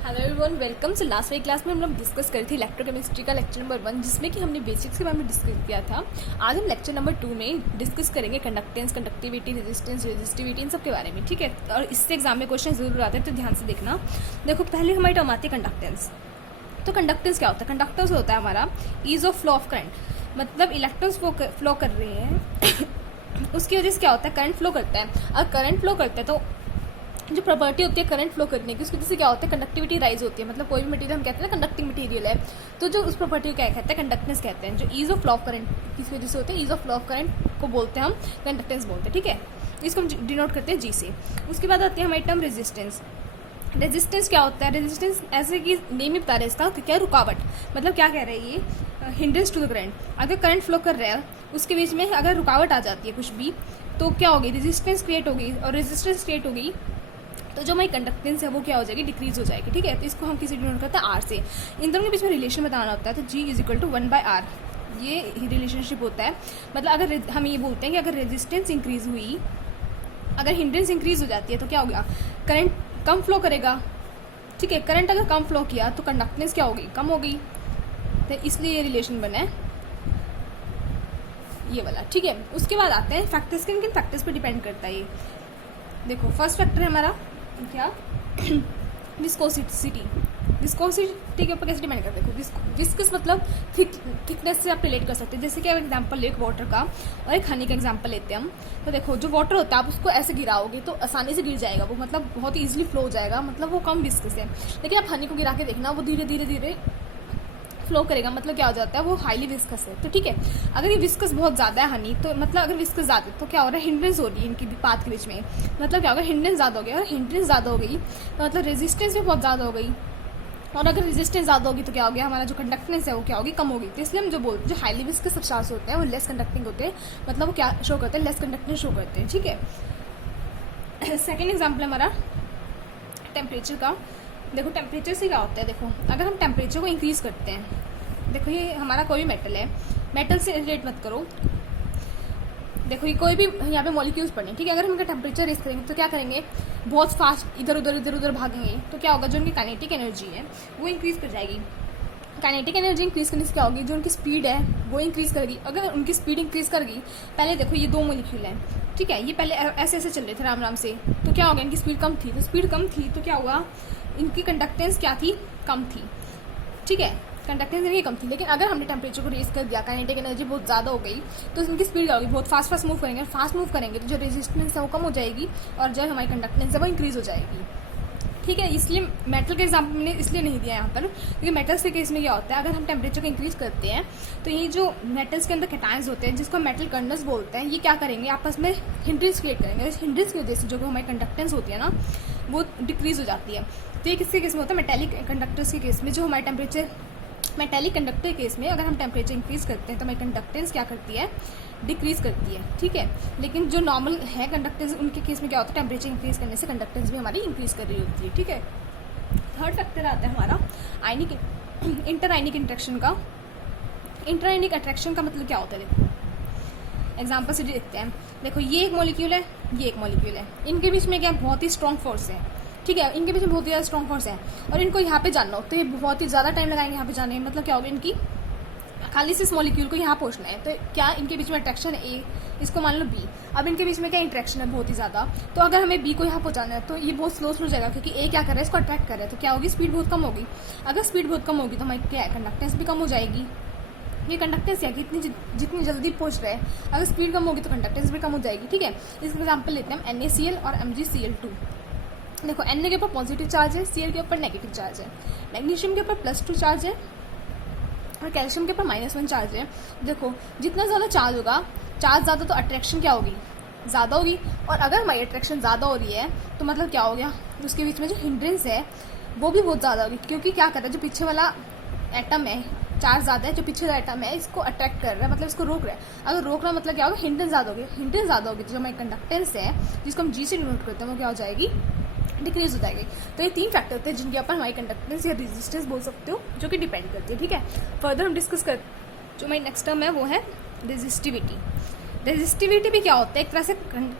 Hello everyone, welcome. So last वाली class में हम लोग डिस्कस करी थी इलेक्ट्रोकेमिस्ट्री का लेक्चर नंबर 1, जिसमें कि हमने बेसिक्स के बारे में डिस्कस किया था। आज हम लेक्चर नंबर 2 में डिस्कस करेंगे कंडक्टेंस, कंडक्टिविटी, रेजिस्टेंस, रेजिस्टिविटी, इन सब के बारे में। ठीक है, और इससे एग्जाम में क्वेश्चन जरूर आते हैं, तो ध्यान से देखना। देखो, पहले हमारी टर्म आती है कंडक्टेंस। तो कंडक्टेंस क्या होता है? कंडक्टेंस होता है हमारा ease of flow of current, मतलब इलेक्ट्रॉन्स फ्लो कर रहे हैं उसकी वजह से क्या होता है, करंट फ्लो करता है। और करंट फ्लो करता है तो जो प्रॉपर्टी होती है करंट फ्लो करने की, उसकी वजह से क्या होता है, कंडक्टिविटी राइज होती है। मतलब कोई भी मटेरियल हम कहते हैं ना कंडक्टिंग मटेरियल है, तो जो उस प्रॉपर्टी को क्या कहते हैं, कंडक्टेंस कहते हैं। जो ease of flow of current किस वजह से होते हैं, ease of flow of current को बोलते हैं हम, कंडक्टेंस बोलते हैं। ठीक है, इसको हम डिनोट करते हैं जी से। उसके बाद आती है हमारी टर्म रेजिस्टेंस। रेजिस्टेंस क्या होता है? रेजिस्टेंस ऐसे कि नेम ही बता रहे हैं इसका, क्या रुकावट। मतलब क्या कह रहे हैं ये, हिंड्रेंस टू द करंट। अगर करंट फ्लो कर रहा है उसके बीच में अगर रुकावट आ जाती है कुछ भी, तो क्या होगी, रेजिस्टेंस क्रिएट होगी। और रेजिस्टेंस क्रिएट होगी तो जो हमारी कंडक्टेंस है वो क्या हो जाएगी, डिक्रीज हो जाएगी। ठीक है, तो इसको हम किसी डिनोट करते हैं आर से। इन दोनों के बीच में रिलेशन बताना होता है, तो जी इज इक्वल टू 1/r, ये रिलेशनशिप होता है। मतलब अगर हम ये बोलते हैं कि अगर रेजिस्टेंस इंक्रीज हुई, अगर हिंड्रेंस इंक्रीज हो जाती है तो क्या हो गया, करंट कम फ्लो करेगा। ठीक है, करंट अगर कम फ्लो किया तो कंडक्टेंस क्या होगी, कम होगी। तो इसलिए ये रिलेशन बना है ये वाला। ठीक है, उसके बाद आते हैं फैक्टर्स। किन किन फैक्टर्स पर डिपेंड करता है ये? देखो, फर्स्ट फैक्टर है हमारा क्या, विस्कोसिटी। विस्कोसिटी के ऊपर कैसे डिपेंड करते हैं? देखो, विस्कस मतलब थिकनेस से आप रिलेट कर सकते हैं। जैसे कि आप एग्जांपल ले वाटर का और एक हनी का एग्जांपल लेते हैं हम। तो देखो, जो वाटर होता है आप उसको ऐसे गिराओगे तो आसानी से गिर जाएगा वो, मतलब बहुत ही ईजिली फ्लो हो जाएगा, मतलब वो कम विस्कस है। लेकिन आप हनी को गिरा के देखना, वो धीरे धीरे धीरे फ्लो करेगा, मतलब क्या हो जाता है, वो हाईली विस्कस है। तो ठीक है, अगर ये विस्कस बहुत ज़्यादा है हनी, तो मतलब अगर विस्कस ज़्यादा है तो क्या हो रहा है, हिंड्रेंस हो रही है इनकी पाथ के बीच में। मतलब क्या होगा, हिंड्रेंस ज़्यादा हो गया। और हिंड्रेंस ज़्यादा हो गई तो मतलब रेजिस्टेंस भी बहुत ज़्यादा हो गई। और अगर रेजिस्टेंस ज़्यादा होगी तो क्या हो गया, हमारा जो कंडक्टेंस है वो क्या होगी, कम होगी। तो इसलिए हम जो बोलते हैं, जो हाईली विस्कस सब्सटेंस होते हैं वो लेस कंडक्टिंग होते हैं, मतलब वो क्या शो करते हैं, लेस कंडक्टेंस शो करते हैं। ठीक है, सेकेंड एग्जाम्पल हमारा टेम्परेचर का। देखो, टेम्परेचर से क्या होता है, देखो अगर हम टेम्परेचर को इंक्रीज़ करते हैं, देखो ये हमारा कोई भी मेटल है, मेटल से रिलेट मत करो। देखो, ये कोई भी यहाँ पे मॉलिक्यूल्स पड़े, ठीक है, अगर हम इनका टेम्परेचर रेस करेंगे तो क्या करेंगे, बहुत फास्ट इधर उधर भागेंगे, तो क्या होगा, जो उनकी काइनेटिक एनर्जी है वो इंक्रीज़ कर जाएगी। काइनेटिक एनर्जी इंक्रीज़ करने से क्या होगी, जो उनकी स्पीड है वो इंक्रीज़ करेगी। अगर उनकी स्पीड इंक्रीज़ कर गई, पहले देखो ये दो मॉलिक्यूल हैं, ठीक है, ये पहले ऐसे ऐसे चल रहे थे राम राम से, तो क्या होगा, इनकी स्पीड कम थी। तो स्पीड कम थी तो क्या हुआ, इनकी कंडक्टेंस क्या थी, कम थी। ठीक है, कंडक्टेंस इनकी कम थी। लेकिन अगर हमने टेम्परेचर को रेज कर दिया, काइनेटिक एनर्जी बहुत ज़्यादा हो गई, तो इनकी स्पीड क्या होगी, बहुत फास्ट मूव करेंगे। फास्ट मूव करेंगे तो जो रेजिस्टेंस है वो कम हो जाएगी और जो हमारी कंडक्टेंस है वो इंक्रीज़ हो जाएगी। ठीक है, इसलिए मेटल के एग्जाम्पल मैंने इसलिए नहीं दिया यहाँ पर, क्योंकि मेटल्स के केस में क्या होता है, अगर हम टेम्परेचर को इंक्रीज करते हैं तो ये जो मेटल्स के अंदर कैटायंस होते हैं, जिसको मेटल कर्नल्स बोलते हैं, ये क्या करेंगे, आपस में हिंड्रेंस क्रिएट करेंगे। इस हिंड्रेंस की वजह से जो हमारी कंडक्टेंस होती है ना, वो डिक्रीज हो जाती है। तो ये किसके केस में होता है, मेटेलिक कंडक्टर्स के केस में। जो हमारे टेम्परेचर, मेटेलिक कंडक्टर केस में अगर हम टेम्परेचर इंक्रीज करते हैं तो हमारी कंडक्टेंस क्या करती है, डिक्रीज करती है। ठीक है, लेकिन जो नॉर्मल है कंडक्टेंस, उनके केस में क्या होता है, टेम्परेचर इंक्रीज करने से कंडक्टेंस भी हमारी इंक्रीज कर रही होती है। ठीक है, थर्ड फैक्टर आता है हमारा आयनिक, इंटर आयनिक इंट्रैक्शन का। इंटर आयनिक अट्रैक्शन का मतलब क्या होता है, देखो एग्जाम्पल से देखते हैं। देखो, ये एक मॉलिक्यूल है, ये एक मॉलिक्यूल है, इनके बीच में क्या बहुत ही स्ट्रॉन्ग फोर्स है। ठीक है, इनके बीच में बहुत ही ज़्यादा स्ट्रॉन्ग फोर्स है और इनको यहाँ पे जानना हो तो ये बहुत ही ज़्यादा टाइम लगाएंगे यहाँ पे जाने में। मतलब क्या होगा, इनकी खाली से इस मॉलिक्यूल को यहाँ पहुँचना है, तो क्या इनके बीच में अट्रैक्शन है ए, इसको मान लो बी। अब इनके बीच में क्या इंट्रैक्शन है बहुत ही ज़्यादा, तो अगर हमें बी को यहाँ पहुँचाना है तो ये बहुत स्लो जाएगा, क्योंकि ए क्या कर रहा है, इसको अट्रैक्ट कर रहा है। तो क्या होगी, स्पीड बहुत कम होगी। अगर स्पीड बहुत कम होगी तो हमारी क्या है, कंडक्टेंस भी कम हो जाएगी। ये कंडक्टेंस है कि जितनी जल्दी पहुँच रहे हैं, अगर स्पीड कम होगी तो कंडक्टेंस भी कम हो जाएगी। ठीक है, इसका एग्जाम्पल लेते हैं हम NaCl और MgCl2। देखो, Na के ऊपर पॉजिटिव चार्ज है, Cl के ऊपर नेगेटिव चार्ज है, मैग्नीशियम के ऊपर +2 चार्ज है और कैल्शियम के ऊपर -1 चार्ज है। देखो, जितना ज़्यादा चार्ज होगा, चार्ज ज़्यादा तो अट्रैक्शन क्या होगी, ज़्यादा होगी। और अगर हमारी अट्रैक्शन ज़्यादा हो रही है तो मतलब क्या हो गया, उसके बीच में जो हिंड्रेंस है वो भी बहुत ज़्यादा होगी, क्योंकि क्या कर रहा है, जो पीछे वाला एटम है, चार्ज ज़्यादा है, जो पीछे वाला एटम है इसको अट्रैक्ट कर रहा है, मतलब इसको रोक रहा है। अगर रोक रहा मतलब क्या होगा, हिंड्रेंस ज़्यादा होगी। हिंड्रेंस ज़्यादा होगी तो जो हमारी कंडक्टेंस है, जिसको हम जी से डिनोट करते हैं, वो क्या हो जाएगी, डिक्रीज हो जाएगी। तो ये तीन फैक्टर होते हैं जिनके ऊपर हमारी कंडक्टेंस या रेजिस्टेंस बोल सकते हो, जो कि डिपेंड करती है। ठीक है, फर्दर हम डिस्कस कर, जो हमारी नेक्स्ट टर्म है वो है रेजिस्टिविटी। रेजिस्टिविटी भी क्या होता है, एक तरह से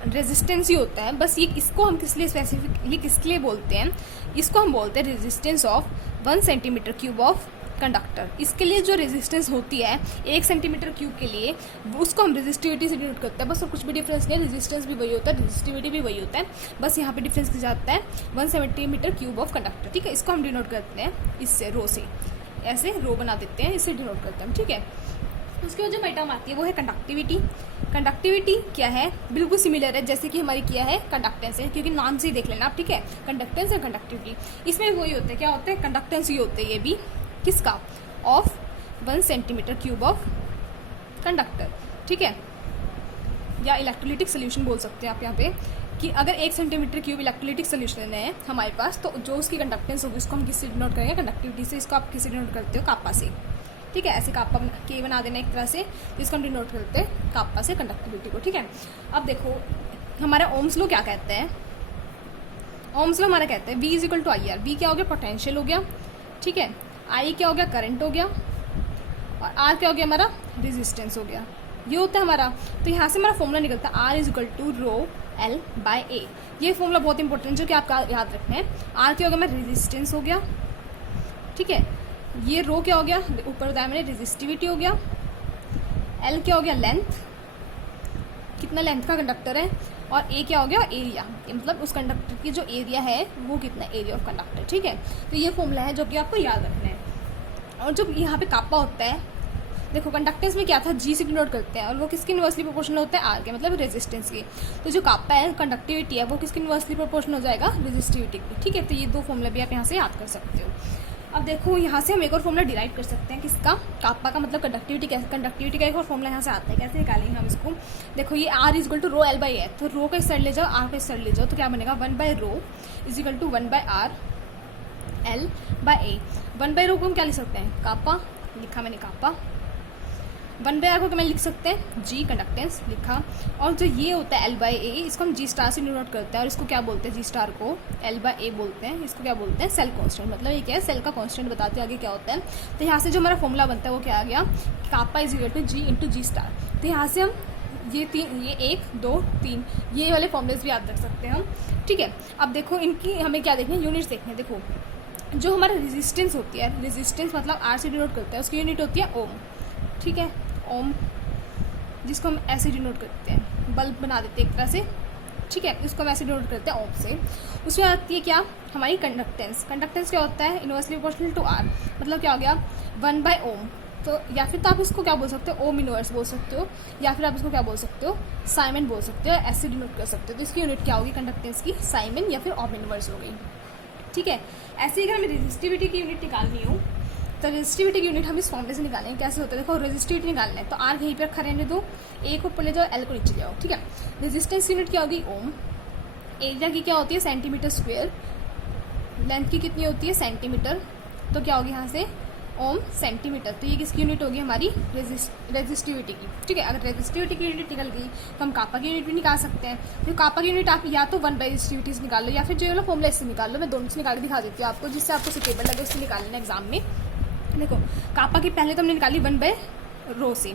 रेजिस्टेंस ही होता है, बस ये इसको हम किस लिए स्पेसिफिकली किसके लिए बोलते हैं, इसको हम बोलते हैं resistance of 1 centimetre cube of conductor. इसके लिए जो रेजिस्टेंस होती है 1 सेंटीमीटर क्यूब के लिए, उसको हम रेजिस्टिविटी से डिनोट करते हैं। बस और कुछ भी डिफरेंस नहीं है, रेजिस्टेंस भी वही होता है, रेजिस्टिविटी भी वही होता है, बस यहाँ पे डिफरेंस किया जाता है 1 सेंटीमीटर क्यूब ऑफ कंडक्टर। ठीक है, इसको हम डिनोट करते हैं इससे, रो से, ऐसे रो बना देते हैं, इससे डिनोट करते हैं। ठीक है, उसके बाद जो आइटम आती है वो है कंडक्टिविटी। कंडक्टिविटी क्या है, बिल्कुल सिमिलर है जैसे कि हमारी किया है कंडक्टेंस है, क्योंकि नाम से ही देख लेना आप। ठीक है, कंडक्टेंस और कंडक्टिविटी इसमें वही होता है, क्या होता है, कंडक्टेंस ही होते हैं ये भी, किसका, of 1 centimetre cube of conductor. ठीक है, या इलेक्ट्रोलिटिक सोल्यूशन बोल सकते हैं आप यहाँ पे, कि अगर 1 सेंटीमीटर क्यूब इलेक्ट्रोलिटिक सोल्यूशन है हमारे पास, तो जो उसकी कंडक्टेंस होगी उसको हम किससे डिनोट करेंगे, कंडक्टिविटी से। इसको आप किससे डिनोट करते हो, कापा से। ठीक है, ऐसे कापा के बना देना एक तरह से, इसको हम डिनोट करते हैं कापा से कंडक्टिविटी को। ठीक है, अब देखो हमारा ओम्स लॉ क्या कहते हैं, ओम्स लॉ हमारा कहते हैं V is to I R. V क्या हो गया, पोटेंशियल हो गया। ठीक है, I क्या हो गया, करंट हो गया, और R क्या हो गया, हमारा रेजिस्टेंस हो गया। ये होता है हमारा, तो यहाँ से हमारा फॉर्मूला निकलता है R is to rho L by A। ये फॉर्मूला बहुत इंपॉर्टेंट जो कि आपका याद रखना है। R क्या हो गया, मेरा रेजिस्टेंस हो गया। ठीक है, ये रो क्या हो गया, ऊपर बताया मैंने, रेजिस्टिविटी हो गया। L क्या हो गया, लेंथ, कितना लेंथ का कंडक्टर है, और A क्या हो गया, एरिया, मतलब उस कंडक्टर की जो एरिया है वो कितना, एरिया ऑफ कंडक्टर। ठीक है, तो ये फॉर्मूला है जो कि आपको याद रखना है। और जो यहाँ पे कापा होता है, देखो कंडक्टेंस में क्या था, G से डिनोट करते हैं, और वो किसके इनवर्सली प्रोपोर्शनल होता है, R के, मतलब रेजिस्टेंस की। तो जो कापा है, कंडक्टिविटी है, वो किसके इनवर्सली प्रोपोर्शनल हो जाएगा, रेजिस्टिविटी की। ठीक है, तो ये दो फॉर्मूला भी आप यहाँ से याद कर सकते हो। अब देखो यहाँ से हम एक और फॉर्मूला डिराइव कर सकते हैं, किसका, कापा का, मतलब कंडक्टिविटी। कैसे, कंडक्टिविटी का एक और फॉर्मूला यहाँ से आता है, कैसे निकालेंगे हम इसको। देखो ये R is to rho L by A, तो रो का इस साइड ले जाओ, R का इस साइड ले जाओ, तो क्या बनेगा, 1 by rho is to 1 by R L by A. 1 by rho को हम क्या लिख सकते हैं, कापा, लिखा मैंने कापा। 1 बाई आर को मैं लिख सकते हैं G, कंडक्टेंस लिखा। और जो ये होता है L बाई ए, इसको हम G स्टार से डिनोट करते हैं, और इसको क्या बोलते हैं, G स्टार को L बाई ए बोलते हैं। इसको क्या बोलते हैं, सेल कांस्टेंट, मतलब ये क्या है, सेल का कांस्टेंट बताते हैं आगे क्या होता है। तो यहाँ से जो हमारा फॉर्मूला बनता है वो क्या आ गया, kappa is equal to G into G star. तो यहाँ से हम ये 1 2 3 ये वाले फॉर्मूलेस भी याद रख सकते हैं हम। ठीक है, अब देखो इनकी हमें क्या देखना है, यूनिट्स देखने हैं। देखो जो हमारा रेजिस्टेंस होती है, रेजिस्टेंस मतलब R से डिनोट करते हैं, उसकी यूनिट होती है ओम। ठीक है, ओम, जिसको हम ऐसे डिनोट करते हैं, बल्ब बना देते हैं एक तरह से। ठीक है, इसको हम ऐसे डिनोट करते हैं ओम से। उसमें आती है क्या, हमारी कंडक्टेंस। कंडक्टेंस क्या होता है, इनवर्सली प्रोपोर्शनल टू R, मतलब क्या हो गया, 1 बाई ओम। तो या फिर तो आप इसको क्या बोल सकते हो, ओम इनवर्स बोल सकते हो, या फिर आप इसको क्या बोल सकते हो, साइमन बोल सकते हो, ऐसे डिनोट कर सकते हो। तो इसकी यूनिट क्या होगी कंडक्टेंस की, साइमन या फिर ओम इनवर्स हो गई। ठीक है, ऐसे ही अगर हमें रेजिस्टिविटी की यूनिट निकालनी हो, तो रेजिस्टिविटी की यूनिट हम इस फॉर्मूले से निकालेंगे। कैसे होता है, देखो रेजिस्टिविटी निकालना है तो R यहीं पर रखा रहने दो, A को ऊपर ले जाओ, L को नीचे जाओ। ठीक है, रेजिस्टेंस यूनिट क्या होगी, ओम। एरिया की क्या होती है, सेंटीमीटर स्क्वायर। लेंथ की कितनी होती है, सेंटीमीटर, तो क्या होगी यहाँ से, ओम सेंटीमीटर। तो ये किसकी यूनिट होगी, हमारी रेजिस्टिविटी की। ठीक है, अगर रेजिस्टिविटी की यूनिट निकल गई तो हम कापा की यूनिट भी निकाल सकते हैं। तो कापा की यूनिट आप या तो 1 बाई रेजिस्टिविटी से निकाल लो, या फिर जो वाला फॉर्मूला इससे निकाल लो। मैं दोनों से निकाल के दिखा देती हूँ आपको, जिससे आपको सुटेबल लगे उससे निकाल लेना एग्जाम में। देखो कापा की पहले तो हमने निकाली 1 बाई रो से,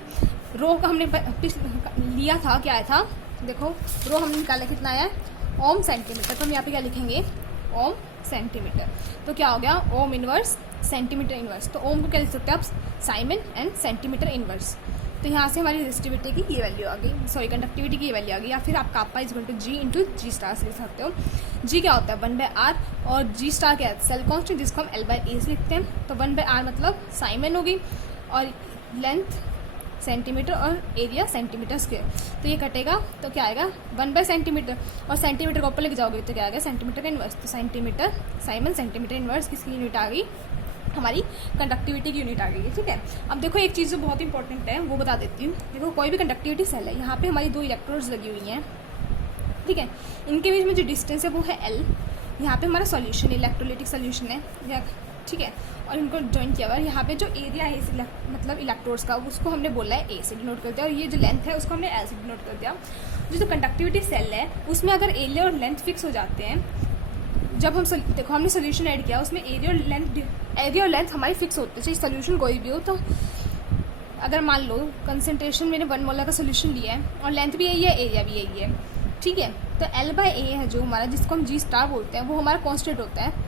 रो का हमने लिया था, क्या आया था, देखो रो हमने निकाला कितना आया है, ओम सेंटीमीटर। तो हम यहाँ पे क्या लिखेंगे, ओम सेंटीमीटर। तो क्या हो गया, ओम इनवर्स सेंटीमीटर इनवर्स। तो ओम को क्या लिख सकते हैं आप, साइमन एंड सेंटीमीटर इनवर्स। तो यहाँ से हमारी रेजिस्टिविटी की ये वैल्यू आ गई, सॉरी कंडक्टिविटी की ये वैल्यू आ गई। या फिर आप kappa is equal to G into G star से लिख सकते हो। G क्या होता है, 1 बाई आर, और G स्टार क्या है, सेल कांस्टेंट, जिसको हम L बाई ए से लिखते हैं। तो 1 बाई आर मतलब साइमन होगी, और लेंथ सेंटीमीटर, और एरिया सेंटीमीटर स्क्वायर। तो ये कटेगा तो क्या आएगा, 1 बाई सेंटीमीटर, और सेंटीमीटर को ऊपर लेके जाओगे तो क्या आएगा, सेंटीमीटर का इनवर्स। तो सेंटीमीटर, साइमन सेंटीमीटर इनवर्स, किसकी यूनिट आ गई, हमारी कंडक्टिविटी की यूनिट आ गई है। ठीक है, अब देखो एक चीज़ जो बहुत इंपॉर्टेंट है वो बता देती हूँ। देखो कोई भी कंडक्टिविटी सेल है, यहाँ पे हमारी 2 इलेक्ट्रोड्स लगी हुई हैं। ठीक है, इनके बीच में जो डिस्टेंस है वो है L। यहाँ पे हमारा सॉल्यूशन इलेक्ट्रोलिटिक सॉल्यूशन है, ठीक है, और इनको ज्वाइन किया हुआ है। यहाँ पे जो एरिया है इस मतलब इलेक्ट्रोड्स का, उसको हमने बोला है A से डिनोट कर दिया, और ये जो लेंथ है उसको हमने L से डिनोट कर दिया। जो कंडक्टिविटी सेल है उसमें अगर एरिया और लेंथ फिक्स हो जाते हैं, जब हम देखो हमने सोल्यूशन ऐड किया, उसमें एरिया और लेंथ हमारी फिक्स होती है, चाहे सोल्यूशन कोई भी हो। तो अगर मान लो कंसनट्रेशन मैंने 1 मोलर का सोल्यूशन लिया है और लेंथ भी यही है, एरिया भी यही है, ठीक है, तो L/A है जो हमारा, जिसको हम G* बोलते हैं, वो हमारा कांस्टेंट होता है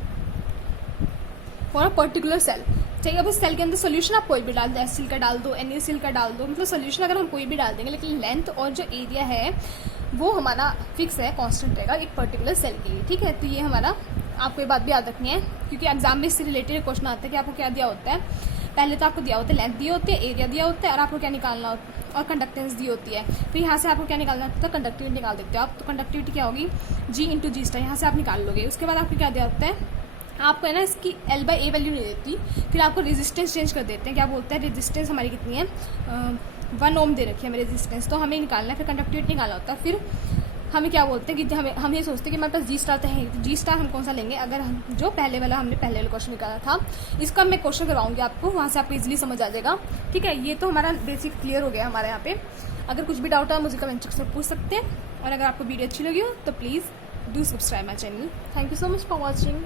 फॉर अ पर्टिकुलर सेल। चाहिए अब इस सेल के अंदर सोल्यूशन आप कोई भी डाल दो, HCl का डाल दो, NaCl का डाल दो, मतलब सोल्यूशन अगर हम कोई भी डाल देंगे, लेकिन लेंथ और जो एरिया है वो हमारा फिक्स है, कांस्टेंट रहेगा एक पर्टिकुलर सेल के लिए, ठीक है। तो ये हमारा, आपको ये बात भी याद रखनी है, क्योंकि एग्जाम में इससे रिलेटेड क्वेश्चन आता है कि आपको क्या दिया होता है। पहले तो आपको दिया होता है लेंथ दिया होती है, एरिया दिया होता है, और आपको क्या निकालना होता है, और कंडक्टेंस दी होती है। तो यहाँ से आपको क्या निकालना होता है, कंडक्टिविटी निकाल देते हो आप। तो कंडक्टिविटी क्या होगी, G/G, यहाँ से आप निकाल लोगे। उसके बाद आपको क्या दिया होता है, आपको है ना इसकी L/A वैल्यू नहीं देती, फिर आपको रेजिस्टेंस चेंज कर देते हैं। क्या बोलते हैं, रेजिस्टेंस हमारी कितनी है, 1 ओम दे रखी है हमें रेजिस्टेंस, तो हमें निकालना है। फिर कंडक्टिविटी निकालना होता है। फिर हमें क्या बोलते हैं कि हम ये सोचते हैं कि हमारे पास G* तो है, तो G* हम कौन सा लेंगे, अगर हम जो पहले वाला क्वेश्चन निकाला था, इसका मैं क्वेश्चन करवाऊंगी आपको, वहाँ से आपको इजीली समझ आ जाएगा, ठीक है। ये तो हमारा बेसिक क्लियर हो गया हमारे यहाँ पे। अगर कुछ भी डाउट है मुझे कमेंट सेक्शन में पूछ सकते हैं, और अगर आपको वीडियो अच्छी लगी हो तो please do subscribe my channel. Thank you so much for watching.